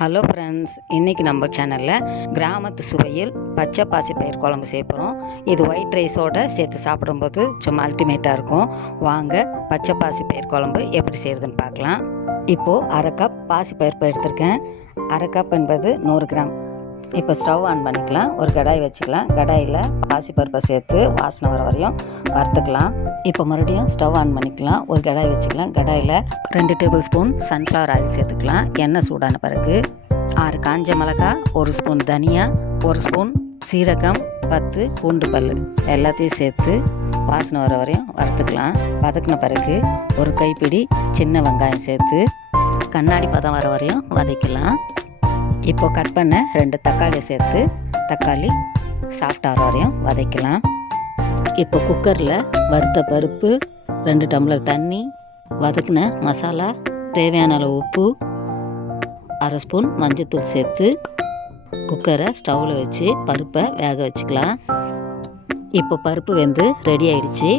Hello friends, இன்றைக்கி நம்ம சேனலில் கிராமத்து சுவையில் பச்சை பாசி பயிர் குழம்பு செய்ய போகிறோம். இது ஒயிட் ரைஸோடு சேர்த்து சாப்பிடும்போது சும்மா அல்டிமேட்டாக இருக்கும். வாங்க பச்சை பாசி பயிர் குழம்பு எப்படி செய்கிறதுன்னு பார்க்கலாம். இப்போது அரை கப் பாசி பயிர்ப்பு எடுத்திருக்கேன். அரை கப் என்பது 100 கிராம். இப்போ ஸ்டவ் ஆன் பண்ணிக்கலாம். ஒரு கடாய் வச்சுக்கலாம். கடாயில் பாசி பருப்பை சேர்த்து வாசனை வர வரையும் வறுத்துக்கலாம். இப்போ மறுபடியும் ஸ்டவ் ஆன் பண்ணிக்கலாம். ஒரு கடாய் வச்சுக்கலாம். கடாயில் 2 டேபிள் ஸ்பூன் சன்ஃப்ளவர் ஆயில் சேர்த்துக்கலாம். எண்ணெய் சூடான பிறகு 6 காஞ்ச மிளகாய், 1 ஸ்பூன் தனியா, 1 ஸ்பூன் சீரகம், 10 பூண்டு பல் எல்லாத்தையும் சேர்த்து வாசனை வர வரையும் வறுத்துக்கலாம். வதக்கின பிறகு ஒரு கைப்பிடி சின்ன வெங்காயம் சேர்த்து கண்ணாடி பதம் வர வரையும் வதக்கலாம். இப்போ கட் பண்ண 2 தக்காளியை சேர்த்து தக்காளி சாஃப்டாக வரையும் வதக்கலாம். இப்போ குக்கரில் வறுத்த பருப்பு, 2 டம்ளர் தண்ணி, வதக்கின மசாலா, தேவையான அளவு உப்பு, அரை ஸ்பூன் மஞ்சள்தூள் சேர்த்து குக்கரை ஸ்டவ்வில் வச்சு பருப்பை வேக வச்சுக்கலாம். இப்போ பருப்பு வெந்து ரெடி ஆயிடுச்சு.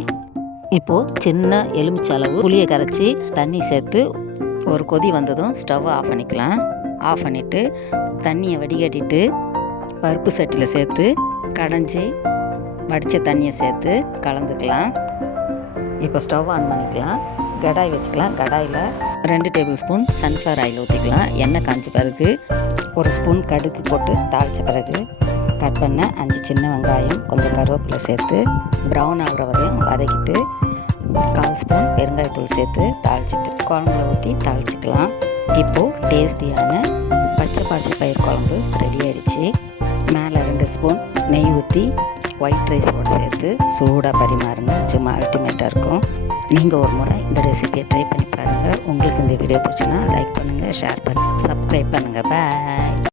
இப்போது சின்ன எலுமிச்சை அளவு புளியை கரைச்சி தண்ணி சேர்த்து ஒரு கொதி வந்ததும் ஸ்டவ்வை ஆஃப் பண்ணிக்கலாம். ஆஃப் பண்ணிவிட்டு தண்ணியை வடிகட்டிட்டு பருப்பு சட்டியில் சேர்த்து கடைஞ்சி வடித்த தண்ணியை சேர்த்து கலந்துக்கலாம். இப்போ ஸ்டவ் ஆன் பண்ணிக்கலாம். கடாய் வச்சுக்கலாம். கடாயில் 2 டேபிள் ஸ்பூன் சன்ஃப்ளவர் ஆயில் ஊற்றிக்கலாம். எண்ணெய் காய்ஞ்ச பிறகு 1 ஸ்பூன் கடுகு போட்டு தாளித்த பிறகு கட் பண்ண 5 சின்ன வெங்காயம், கொஞ்சம் கருவேப்பிலை சேர்த்து ப்ரௌன் ஆகிற வரையும் வதக்கிட்டு 1/4 ஸ்பூன் பெருங்காயத்தூள் சேர்த்து தாளிச்சிட்டு குழம்புல ஊற்றி தாளிச்சிக்கலாம். இப்போது டேஸ்டியான பச்சை பாசி பயிர் குழம்பு ரெடி ஆயிடுச்சு. மேலே 2 ஸ்பூன் நெய் ஊற்றி ஒயிட் ரைஸோடு சேர்த்து சூடாக பரிமாறுங்க. சும்மா அல்டிமேட்டாக இருக்கும். நீங்கள் ஒரு முறை இந்த ரெசிபியை ட்ரை பண்ணி பாருங்கள். உங்களுக்கு இந்த வீடியோ பிடிச்சுன்னா லைக் பண்ணுங்கள், ஷேர் பண்ணுங்கள், சப்ஸ்கிரைப் பண்ணுங்கள். பாய்.